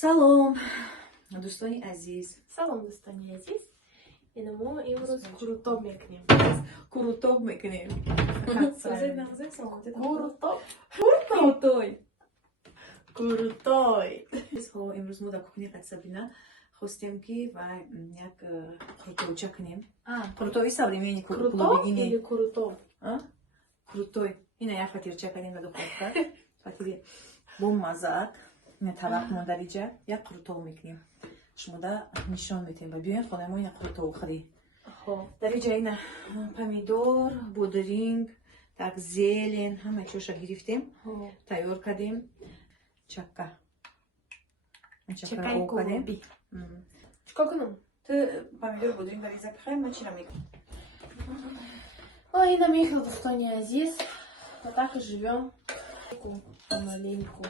салом дӯстони азиз. Салом дӯстони азиз. Ина мо имрӯз курутоб мекунем. Курутоб мекунем. Курутой. Имрӯз мо дар кухни Қадсабина хостем ки як курутовча кунем. Курутови современный Курутов или курутов? Крутой. Ина як фатирча кунем на духовка. Фатири бо маззаак. Ина тарақ мондариҷа як курутов мекунем. Шумо да нишон метем ба биёен хонаи мо ина курутов хӯрӣ. Дар инҷа ина помидор, бодринг, так зелен, ҳама чоша гирифтем. Тайёр кардем. Чакка. Чакаи кӯбоби. Чикор кунам? Ту помидор, бодринг нареза бихай, ман чира мекунам. Ина мехил, дӯстони азиз. Вот так и живем. Помаленьку.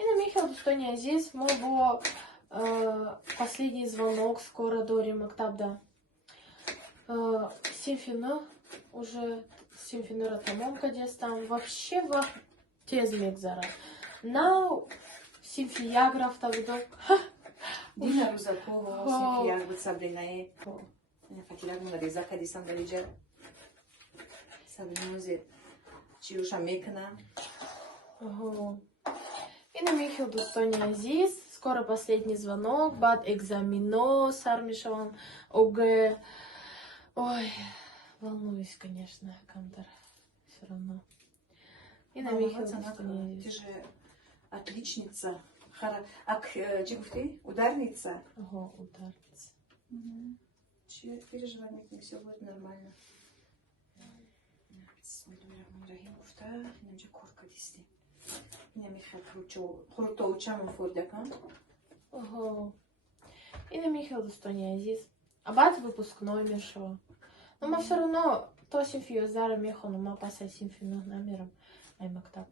Ина мехил, дӯстони азиз. Мо бо последний звонок скоро дорем мактабда. Симфина уже симфинора тамом кадестам. Вообще вақт тез мегзарад. Нав симфи як рафта будам. Дина рӯзакова симфи як буд Сабринае. Фатирак нареза кадистам дар инҷа. Сабринозе чиёша мекунам. Ина мехил, дӯстони азиз. Скоро последний звонок, баъд экзамено сар мешавам, ОГЭ. Ой, волнуюсь, конечно, камтар. Все равно. Ина мехил, дӯстони азиз. Ты же отличница. Чӣ гуфтӣ? Ударница? Ага, ударница. Чӣ переживать мекунӣ? Всё будет нормально. Бисмиллахиррахманиррахим гуфта, инҷа кор кадистем. Ина мехил курутовчамон фурдакам. Ага. Ина мехил, дӯстони азиз. А баъд выпускной мешава. Но ма все равно то синфи 11 мехонам, ма пас ай синфи 9 намерам, ай мактаб.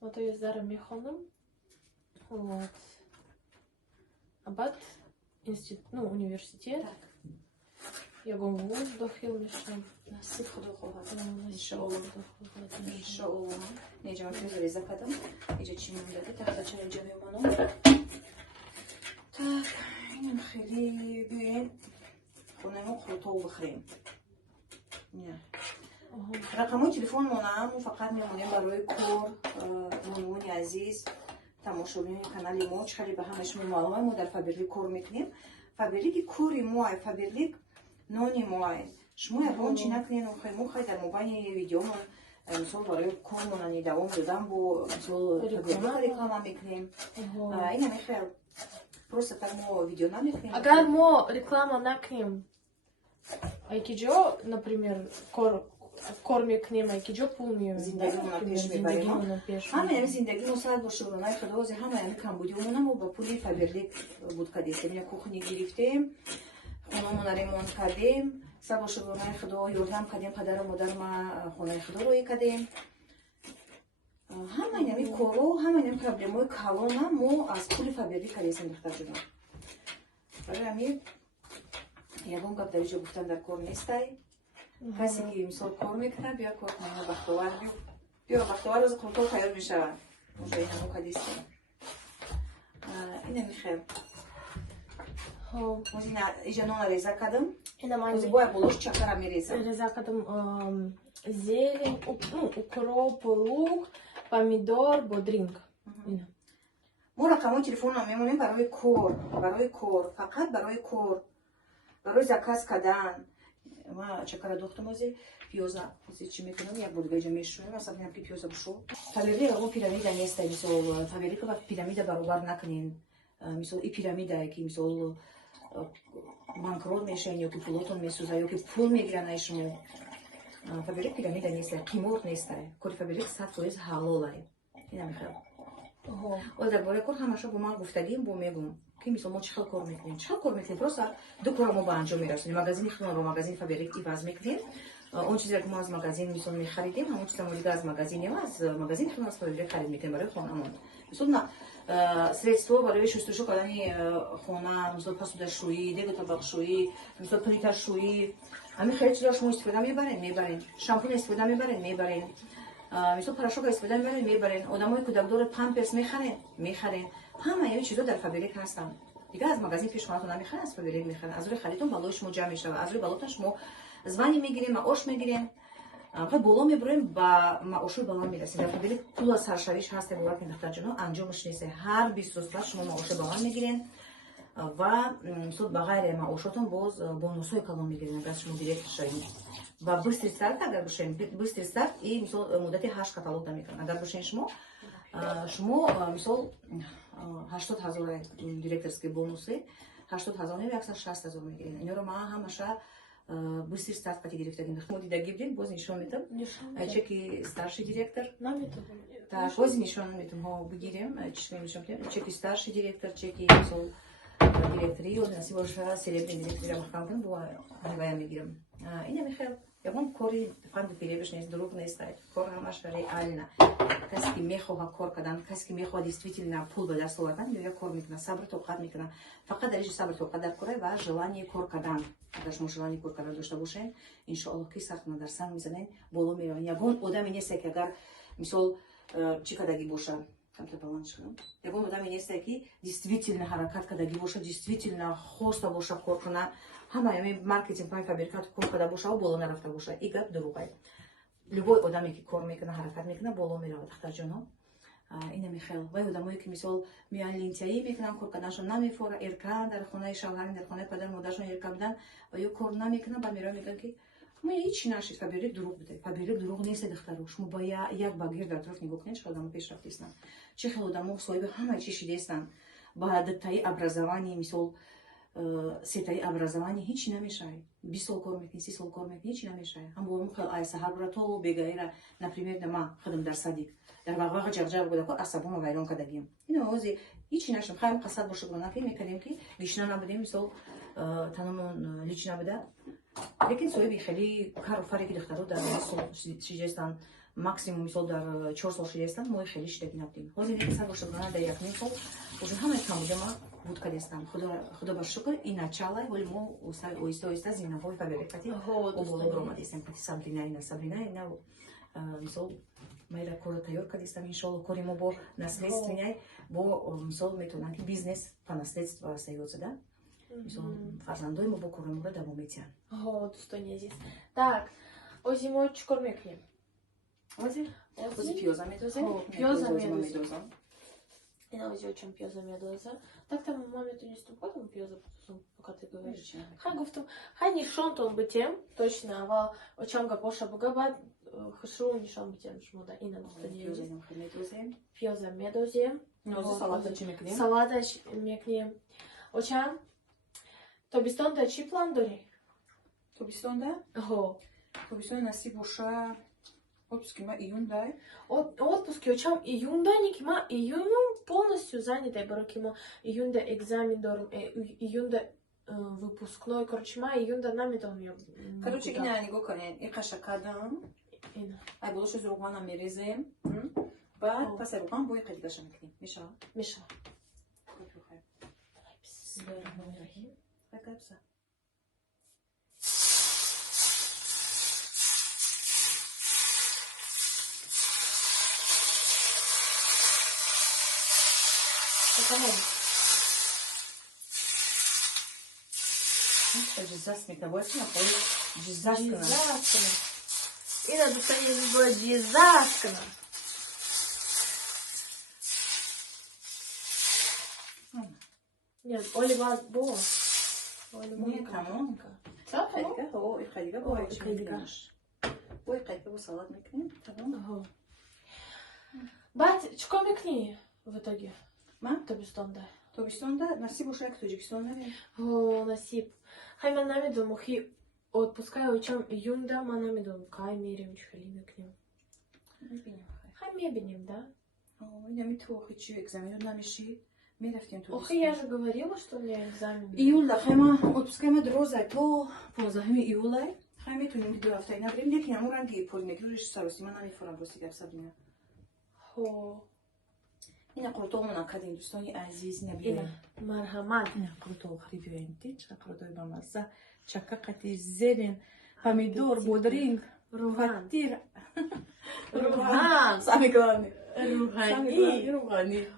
Ма то 11 мехонам. Вот. А баъд университет. Ягон вуз дохил мешавам. Насиб худо хоҳад. Иншоаллоҳ. Иншоаллоҳ. Неҷа ман реза кардам. Инҷа чӣ мондаги? Тахтача инҷа мемонам. Так, инам хеле биёен хонаи мо курутов бихӯрем. Рақамои телефонмонам фақат мемонем барои кор. Муҳимони азиз, тамошобини канали мо чӣ хеле ба ҳама шумо маълум мо дар Фаберлик кор мекунем. Фаберлики кори мо ай Фаберлик нони мо ай. Шумо ягон чӣ накунед, мо хай дар мобайни видеомон мисол барои кормонани давом додан бо мисол Фаберлик реклама мекунем. Ина мехел просто так мо видео намекунем. Агар мо реклама накунем, айкиҷо, например, кор мекунем, айкиҷо пул меёбем. Зиндагимона пеш мебарем. Ҳамаи зиндагимо сад бошад ронаи худози ҳамаи камбудиомона мо ба пули Фаберлик буд кадистем. Ина кухни гирифтем, хонамона ремонт кардем, сад бошад ронаи худо ёрдам кардем, падару модарма хонаи худо роӣ кардем. Ҳама инами кору, ҳама инами проблемои калона мо аз пули Фаберлик кадистем духтарҷонам. Барои ҳамин ягон гап дар инҷо гуфтан дар кор нестай. Касе ки мисол кор мекунад, биё кор кунем, бахтовар биё бахтовар рӯзи курутов тайёр мешавад. Уже инамо кадистем. Ина мехел. Инҷа нона реза кардам. Ози боя болош чакара мерезам. Реза кардам зелень, укроп, лук, помидор, бодринг. Мо рақамои телефонам мемонем барои кор, фақат барои кор, барои заказ кардан. Ма чакара дохтам ози пиёза ози чӣ мекунам, як будгаҷа мешӯем, асаб бинам ки пиёза бушо. Фаберлик ягон пирамида неста, мисол Фаберлик ва пирамида баробар накунем. Мисол и пирамида ки мисол банкрот мешавен ё ки пулотон месӯзад ё ки пул мегиранд ай шумо. Фаберлик пирамида неста, қимор неста. Кори Фаберлик 100% ҳалолай. Ина мехел. Оз дар бораи кор ҳамаша бо ман гуфтагим бо мегӯм ки мисол мо чӣ хел кор мекунем. Чӣ хел кор мекунем? Просто ду кора мо ба анҷом мерасонем. Магазини худмон ба магазини Фаберлик иваз мекунем. Он чизе ки мо аз магазин мисол мехаридем, ҳамон чиза мо дига аз магазин ем, аз магазини худмон аз Фаберлик харид мекунем барои хонамон. Мисол средство барои шустушӯ кардани хона, мисол посудашӯӣ, дегу табақшӯӣ, мисол плиташӯӣ, ҳамин хеле чиза шумо истифода мебарем. Шампун истифода мебарем. мисол порошок истифода мебарен мебарен, одамои кӯдакдор памперс мехарен. Ҳамаи чизо дар фабрик ҳастанд. Дигар аз магазин пешоҳодатон намехарен, аз фабрик мехарен. Аз рӯи харидтон балои шумо ҷамъ мешавад. Аз рӯи балотон шумо звани мегирем, маош мегирем. Вақт боло мебурем ба маошои баланд мерасем. Дар фабрик пула саршавиш ҳаст, бовар кунед духтарҷоно, анҷомаш нест. Ҳар 20 рӯз баъд шумо маоши баланд мегирен ва мисол ба ғайри маошотон боз бонусҳои калон мегирен агар шумо директор шавед. Ва быстри старт агар бошем, быстри старт и мисол муддати 8 каталог намекунад. Агар бошен шумо мисол 80 000 директорские бонусы, 80 000 мебе, аксар 60 000 мегирен. Инёро ман ҳамаша быстри старт қати гирифтагим. Мо дидаги будем, боз нишон метам. Чеки старший директор. Так, боз нишон метам, ҳо бигирем, чеки старший директор, чеки мисол директори, насиб боша серебряный директор махкам кунам, бо ҳайвая мегирам. Ина мехел ягон кори фанду фиребиш нест, дуруг нест, кор ҳамаш реально. Касе ки мехоҳад кор кардан, касе ки мехоҳад действительно пул ба даст овардан, меояд кор мекунад, сабр тоқат мекунад. Фақат дарежаи сабр тоқат дар кора ва желание кор кардан. Агар шумо желание кор кардан дошта бошен, иншоаллоҳ ки сахтна дар санг мезанен, боло меравен. Ягон одаме нест ки агар мисол чӣ кадаги боша, камтар баландш кунам. Ягон одаме нест ки действительно ҳаракат кадаги боша, действительно хоста боша кор кунад. Ҳамаи маркетинг ҳамаи фабрикат кор карда боша ва боло нарафта боша. И гап дурӯғ аст. Любой одаме ки кор мекуна, ҳаракат мекуна, боло меравад духтарҷоно. Ина мехел. Вай одамое ки мисол миёян лентяӣ мекунанд, кор карданашон намефора, эркан дар хонаи шавҳарин, дар хонаи падару модаршон эрка будан ва ё кор намекунанд, баъд мераванд мегӯянд ки мо ҳичи нашид, фабрик дурӯғ буд. Фабрик дурӯғ нест духтаро. Шумо ба як ба гирд атроф нигоҳ кунед, чӣ одамо пешрафта ҳастанд. Чӣ хел одамо соҳиби ҳамаи чӣ шидестанд. Ба даттаи образовании мисол сетаи образование ҳичи намешавад. 20 сол кор мекунӣ, 30 сол кор мекунӣ, ҳичи намешавад. Ҳам бо мухел ай саҳар бура то бегаира, например, ман худам дар садик дар вағваға ҷағҷақ буда кор асабон вайрон кардагиам. Ин ози ҳичи нашам. Хайм қасад боша буна ки мекардем ки лична набудем, мисол таномон лична буда. Лекин соҳиби хеле кару фаре ки духтаро дар 20 сол шидестанд, максимум мисол дар 4 сол шидестанд, мо хеле шидаги набудем. Ҳозир қасад боша буна дар 1 сол уже ҳамаи камбудема буд кадестам. Худо ба шукр и началай, ҳоли мо оҳиста зинаҳои фабрикати оболо биромадестем. Кати Сабрина ина мисол майра кора тайёр кардестам. Иншоалло кори мо бо наследственяй, бо мисол метавонанд ки бизнес по наследство саёд зада. Мисол фарзандои мо бо кори мо давом метиҳанд. Дӯстони азиз. Так, ози мо чӣ кор мекунем? Ози пиёза медозем. Пиёза медозем. Ина ози очам пиёза медоза. Так там мо метонистим ходим пиёза потусум, пока ты говоришь. Хай гуфтум, хай нишонтон битем, точно, авал очамга боша буга баъд хушру нишон битем шумода. Ина дӯстони азиз. Пиёза медозем. Салата чӣ мекунем? Салата мекунем. Очам, тобистонда чӣ план дорӣ? Тобистонда? Тобистонда насиб боша отпуски ма июнда. Отпуски очам июнда, ки ма июнем полностью занята, баро ки мо июнда экзамен дорим, июнда выпускной, короче, ма июнда наметавонем. Короче, ина нигоҳ конед, ин қашакадам. Ай болошо зурғана мерезем. Баъд паси руған бои қадигаша мекунем. Мешавад? Мешавад. Бисмиллаҳирроҳманирроҳим. Гапса. Ҷиззаст мекунам. Бояд ки нахоҳӣ ҷиззаст кунам. Ина дӯстони азиз бояд ҷиззаст кунам. Нет, оли баъд бо. Не, тамом. Қайдига бояд чӣ мекунаш? Бои қайдига бо салат мекунем. Тамом. Баъд чӣ кор мекунӣ в итоге? Ман? Тобистонда. Тобистонда насиб боша як Тоҷикистон навем. Насиб. Хай ман намедонам, охи отпускай очам июнда, ман намедонам, кай мерем, чӣ хеле мекунем. Хай мебинем, да? Инами ту охи чӣ экзаменот намеши? Мерафтем ту. Охи я же говорила, что у меня экзамен. Июлда хай ман отпускай ма дрозай то 15 июлай. Хай метонем ки 2 ҳафтаи набирем, лекин ҳамон ранги полиметриш сароси ман намефорам рости гап сабина. Ина қуртоғмона кадем дӯстони азиз набиёем. Марҳамат. Ина қуртоғ рибиёем. Ди чақа қуртоғи бамазза, чака қати зелен, помидор, бодринг. Руган. Фатир. Руган. Самый главный. Ругани. Ругани.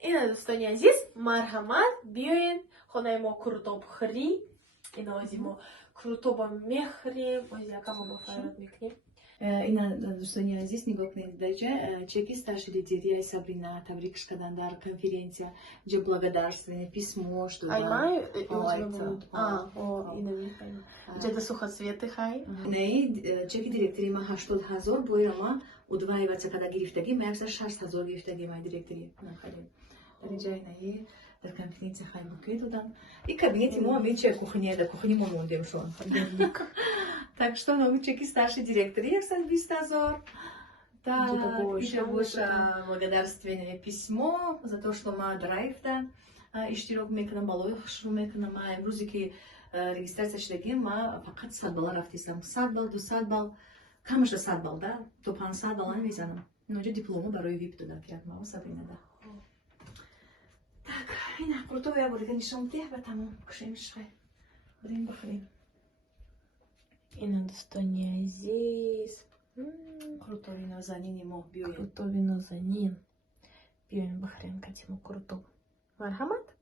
Ина Достойни Азиз, Мархамат, Биоин, Хонаимо Крутоп Хри, и Наозимо Крутоба Мехри, Озиакама Бафарат Микни. Ина Достойни Азиз, Нигокни Дайджа, Чеки старший лидерия Сабрина Таврикшкадан дар конференция, где благодарственное письмо, что Аймай, Ой, Ина Михайна. Где-то сухоцветы хай. Не, чеки директори ма 80,000 бойрама удваиваться, когда гирифтаги, ма 60,000 гирифтаги май директори. Дариджай наи дар конференция хай букет удан. И кабинет ему обычай кухня, да кухня ему он демшон. Так что много чеки старший директор, я сам 20,000. Да, еще больше благодарственное письмо за то, что ма драйв-да, и 4 мекана балой, 6 мекана ма, брузики регистрация шдеги ма фақат 100 балл рафтисам. 100 балл, 200 балл, камаш 100 балл, да, то 500 балл мизанам. Но же диплому барои вип дада кирад ма Сабрина, да. Так, ина крутое я буду нишам тех, потому кшем шай. Брин бахрин. Ина Достойни Азиз. Крутой вино за ним мо биоин. Круто вино за ним. Биоин Бахрин Катиму Круто. Мархамат.